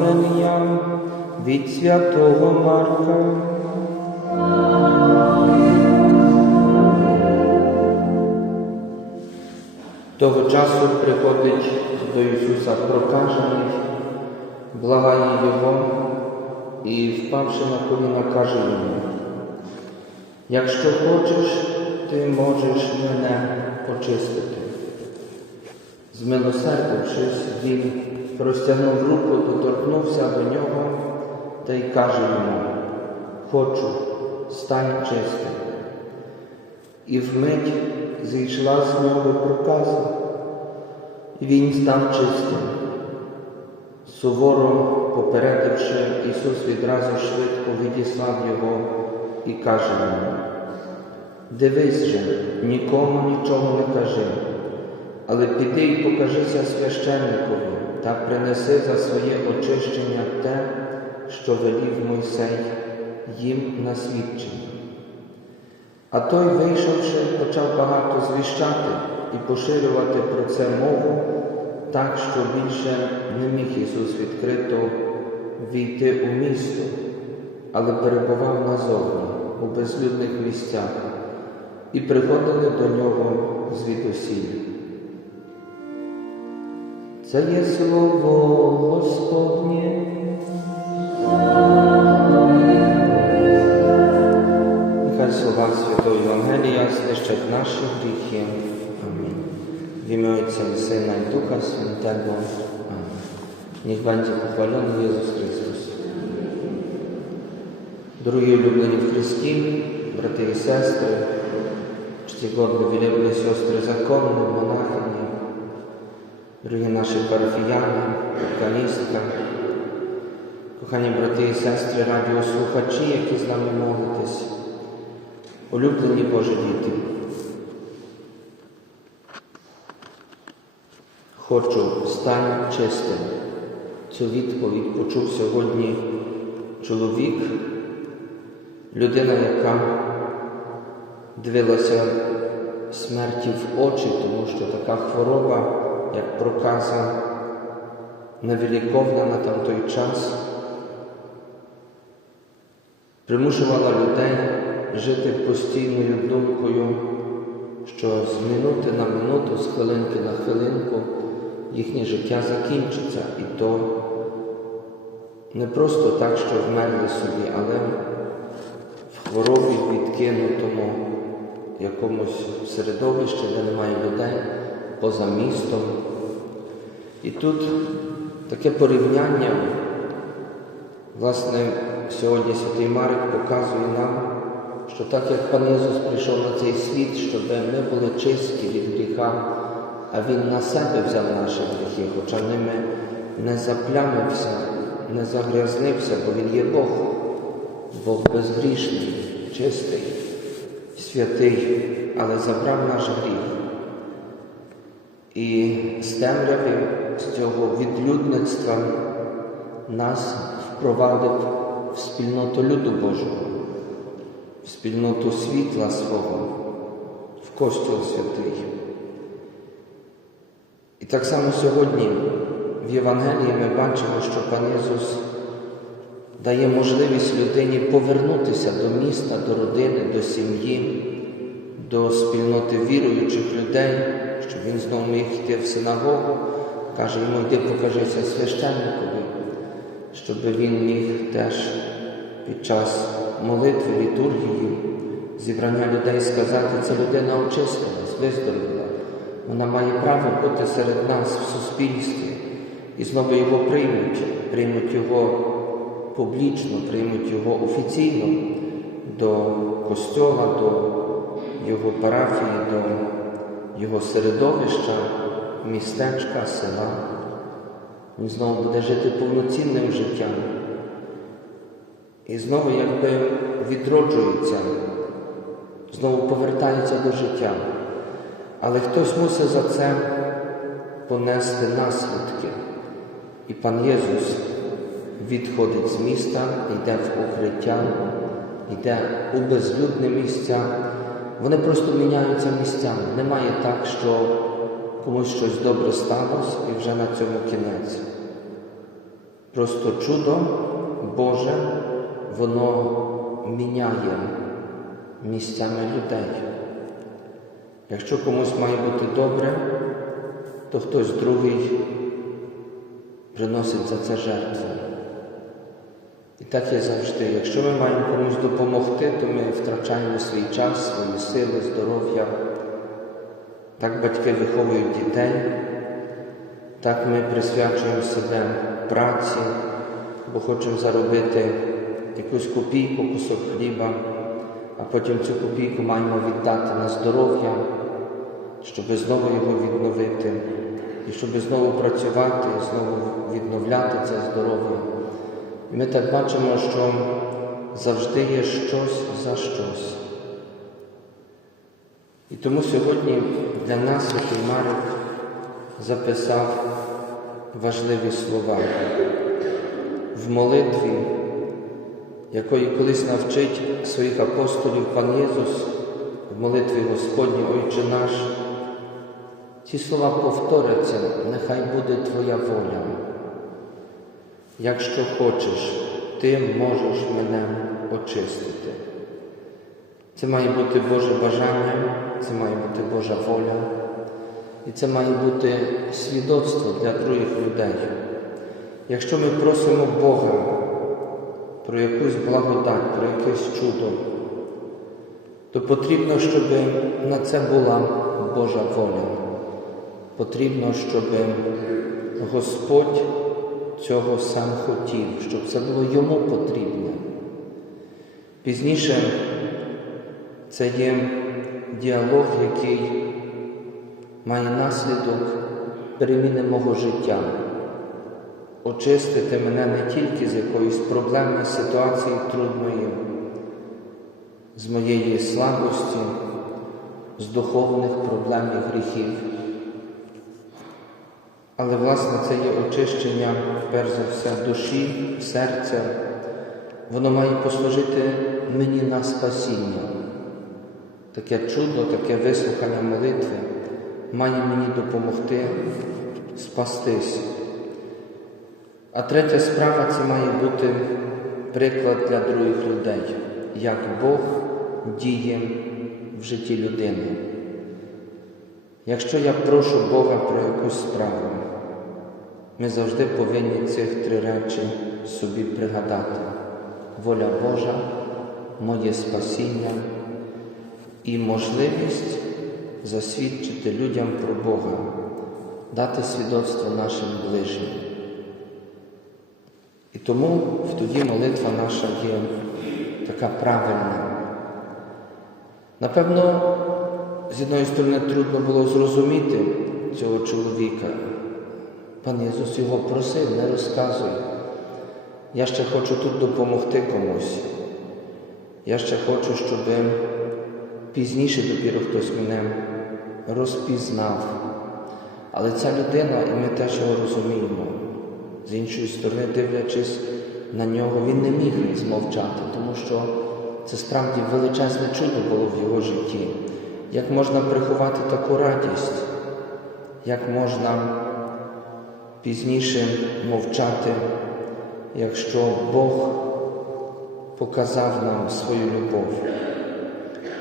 Євангелія від Святого Марка. Того часу приходить до Ісуса прокажений, благає Його і, впавши на коліна, каже йому, якщо хочеш, ти можеш мене очистити. Змилосердившись, він простягнув руку, доторкнувся до нього та й каже йому, хочу, стань чистим. І вмить зійшла з нього проказа, і він став чистим. Суворо попередивши, Ісус відразу швидко відіслав його і каже йому, дивись же, нікому нічого не кажи, але піди і покажися священникові та принеси за своє очищення те, що велів Мойсей їм на свідчення. А той, вийшовши, почав багато звіщати і поширювати про це мову, так, що більше не міг Ісус відкрито війти у місто, але перебував назовні, у безлюдних місцях, і приходили до нього звідусіль. Це є слово Господнє. Нехай слова Святого Євангелія знищать наші гріхи. Амінь. В ім'я Отця і Сина і Духа Святого. Амінь. Niech będzie pochwalony Jezus Chrystus. Дорогі улюблені в Христі, брати і сестри, czcigodne, wielebne siostry zakonne, monachini, дорогі наші парафіяни, органістка, кохані брати і сестри, радіослухачі, які з нами молитесь, улюблені Божі діти. Хочу стань чистим. Цю відповідь почув сьогодні чоловік, людина, яка дивилася смерті в очі, тому що така хвороба, як проказа, невиліковна на той час, примушувала людей жити постійною думкою, що з минути на минуту, з хвилинки на хвилинку їхнє життя закінчиться, і то не просто так, що вмерли собі, але в хворобі відкинутому якомусь середовищі, де немає людей, поза містом. І тут таке порівняння, власне, сьогодні Святий Марик показує нам, що так як Пан Ісус прийшов на цей світ, щоб ми були чисті від гріха, а Він на себе взяв наші гріхи, хоча ними не заплямився, не загрязнився, бо Він є Бог, Бог безгрішний, чистий, святий, але забрав наш гріх. І з темряви, з цього відлюдництва нас впровадив в спільноту люду Божого, в спільноту світла свого, в Костюл святий. І так само сьогодні в Євангелії ми бачимо, що Пан Ісус дає можливість людині повернутися до міста, до родини, до сім'ї, до спільноти віруючих людей, щоб він знову міг йти в синагогу, каже йому, йди покажися священникові, щоб він міг теж під час молитви, літургії, зібрання людей сказати, ця людина очистилась, виздоровіла. Вона має право бути серед нас в суспільстві і знову його приймуть, приймуть його публічно, приймуть його офіційно до костьола, до його парафії, до його середовища, містечка, села. Він знову буде жити повноцінним життям. І знову якби відроджується, знову повертається до життя. Але хтось мусить за це понести наслідки. І пан Єсус відходить з міста, йде в укриття, йде у безлюдне місця вони просто міняються місцями. Немає так, що комусь щось добре сталося і вже на цьому кінець. Просто чудо Боже, воно міняє місцями людей. Якщо комусь має бути добре, то хтось другий приносить за це жертву. І так є завжди. Якщо ми маємо комусь допомогти, то ми втрачаємо свій час, свої сили, здоров'я. Так батьки виховують дітей, так ми присвячуємо себе праці, бо хочемо заробити якусь копійку, кусок хліба, а потім цю копійку маємо віддати на здоров'я, щоб знову його відновити, і щоб знову працювати, знову відновляти це здоров'я. Ми так бачимо, що завжди є щось за щось. І тому сьогодні для нас Святий Марик записав важливі слова в молитві, якої колись навчить своїх апостолів пан Єсус в молитві Господній Ойче наш. Ці слова повторяться, нехай буде Твоя воля. Якщо хочеш, ти можеш мене очистити. Це має бути Боже бажання, це має бути Божа воля, і це має бути свідоцтво для других людей. Якщо ми просимо Бога про якусь благодать, про якесь чудо, то потрібно, щоб на це була Божа воля. Потрібно, щоб Господь цього сам хотів, щоб це було йому потрібно. Пізніше це є діалог, який має наслідок переміни мого життя, очистити мене не тільки з якоїсь проблемної ситуації трудної, з моєї слабості, з духовних проблем і гріхів. Але, власне, це є очищення, перш за все, душі, серця. Воно має послужити мені на спасіння. Таке чудо, таке вислухання молитви має мені допомогти спастись. А третя справа це має бути приклад для других людей, як Бог діє в житті людини. Якщо я прошу Бога про якусь справу, ми завжди повинні цих три речі собі пригадати. Воля Божа, моє спасіння і можливість засвідчити людям про Бога, дати свідоцтво нашим ближнім. І тому тоді молитва наша є така правильна. Напевно, з одної сторони трудно було зрозуміти цього чоловіка. Пан Ісус його просив, не розказуй. Я ще хочу тут допомогти комусь. Я ще хочу, щоб пізніше допіру хтось мене розпізнав. Але ця людина, і ми теж його розуміємо, з іншої сторони, дивлячись на нього, він не міг змовчати, тому що це справді величезне чудо було в його житті. Як можна приховати таку радість, як можна пізніше мовчати, якщо Бог показав нам свою любов.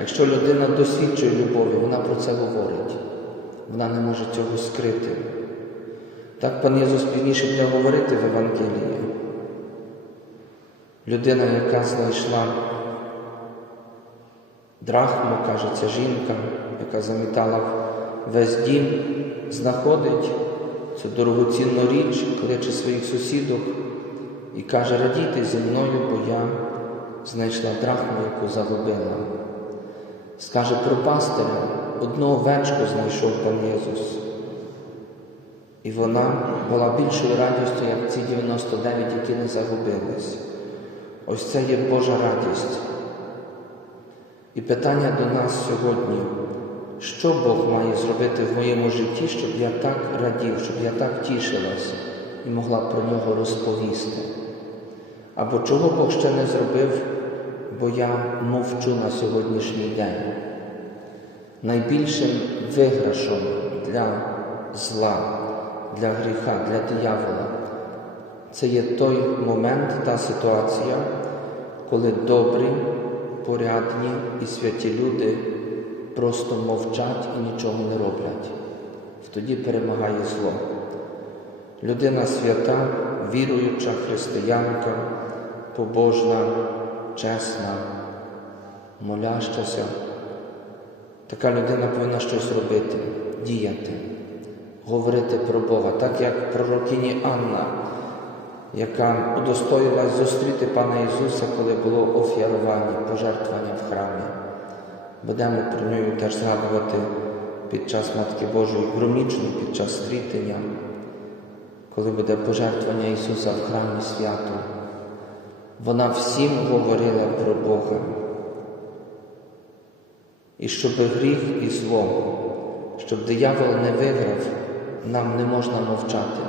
Якщо людина досвідчує любові, вона про це говорить, вона не може цього скрити. Так пан Єсус пізніше буде говорити в Евангелії. Людина, яка знайшла драхму, каже, ця жінка, яка замітала весь дім, знаходить цю дорогоцінну річ, кличе своїх сусідок і каже, радійте зі мною, бо я знайшла драхму, яку загубила. Скаже про пастиря, одну овечку знайшов пан Єсус. І вона була більшою радістю, як ці 99, які не загубились. Ось це є Божа радість. І питання до нас сьогодні, що Бог має зробити в моєму житті, щоб я так радів, щоб я так тішилася і могла про нього розповісти? Або чого Бог ще не зробив, бо я мовчу на сьогоднішній день? найбільшим виграшом для зла, для гріха, для диявола. Це є той момент, та ситуація, коли добрі, порядні і святі люди просто мовчать і нічого не роблять. Тоді перемагає зло. Людина свята, віруюча християнка, побожна, чесна, молящася. Така людина повинна щось робити, діяти, говорити про Бога, так як пророкині Анна, яка удостоїлась зустріти Пана Ісуса, коли було офіарування, пожертвування в храмі. Будемо про неї теж згадувати під час Матки Божої громічно, під час стрітення, коли буде пожертвування Ісуса в храмі свято. Вона всім говорила про Бога. І щоб гріх і зло, щоб диявол не виграв, нам не можна мовчати.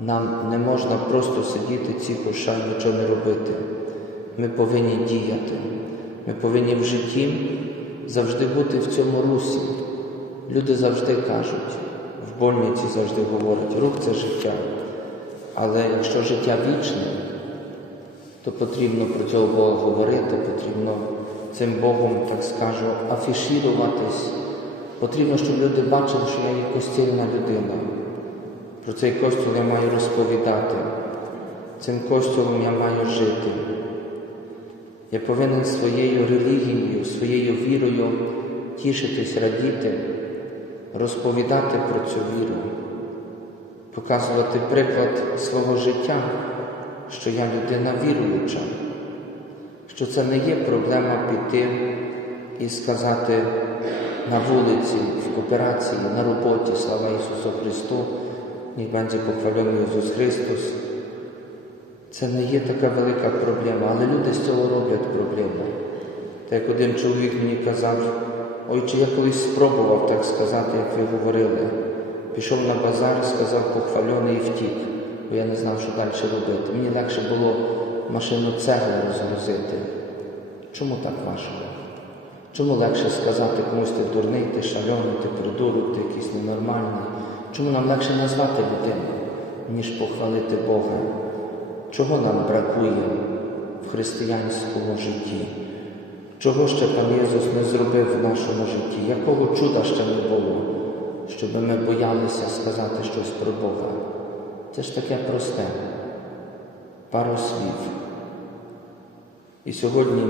Нам не можна просто сидіти тихо, і нічого не робити. Ми повинні діяти. Ми повинні в житті завжди бути в цьому русі. Люди завжди кажуть, в больниці завжди говорять, рух це життя. Але якщо життя вічне, то потрібно про цього Бога говорити, потрібно цим Богом, так скажу, афішіруватись. Потрібно, щоб люди бачили, що я є костільна людина. Про цей костюл я маю розповідати. Цим костюлом я маю жити. Я повинен своєю релігією, своєю вірою тішитись, радіти, розповідати про цю віру, показувати приклад свого життя, що я людина віруюча, що це не є проблема піти і сказати на вулиці, в кооперації, на роботі, слава Ісусу Христу, niech będzie pochwalony Jezus Chrystus. Це не є така велика проблема, але люди з цього роблять проблему. Так як один чоловік мені казав, ой, чи я колись спробував так сказати, як ви говорили. Пішов на базар, сказав похвальоний і втік, бо я не знав, що далі робити. Мені легше було машину цегли розгрузити. Чому так важко? Чому легше сказати комусь ти дурний, ти шальоний, ти придурок, ти якийсь ненормальний? Чому нам легше назвати людину, ніж похвалити Бога? Чого нам бракує в християнському житті? Чого ще пан Єсус не зробив в нашому житті? Якого чуда ще не було, щоб ми боялися сказати щось про Бога? Це ж таке просте, пару слів. І сьогодні,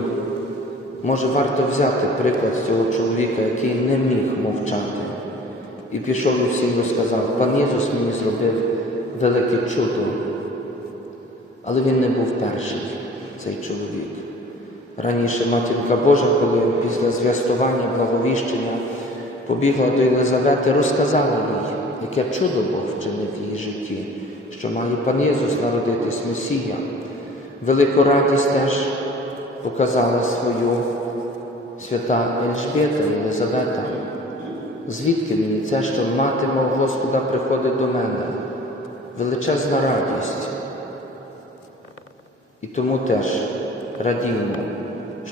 може, варто взяти приклад цього чоловіка, який не міг мовчати. І пішов і всім розказав, пан Єсус мені зробив велике чудо. Але він не був перший, цей чоловік. Раніше матінка Божа, коли після зв'ястування, благовіщення побігла до Єлизавети, розказала їй, яке чудо Бог вчинив в її житті, що має пан Єсус народитись Месія. Велику радість теж показала свою свята Ельжбета, Єлизавета. Звідки мені це, що мати мого Господа приходить до мене? Величезна радість. І тому теж радіємо,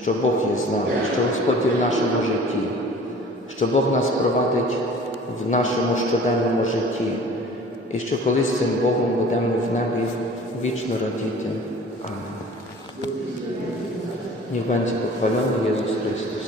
що Бог є з нами, що Господь є в нашому житті, що Бог нас провадить в нашому щоденному житті, і що колись цим Богом будемо в небі вічно радіти. Амінь. Będzie pochwalony Jezus Chrystus.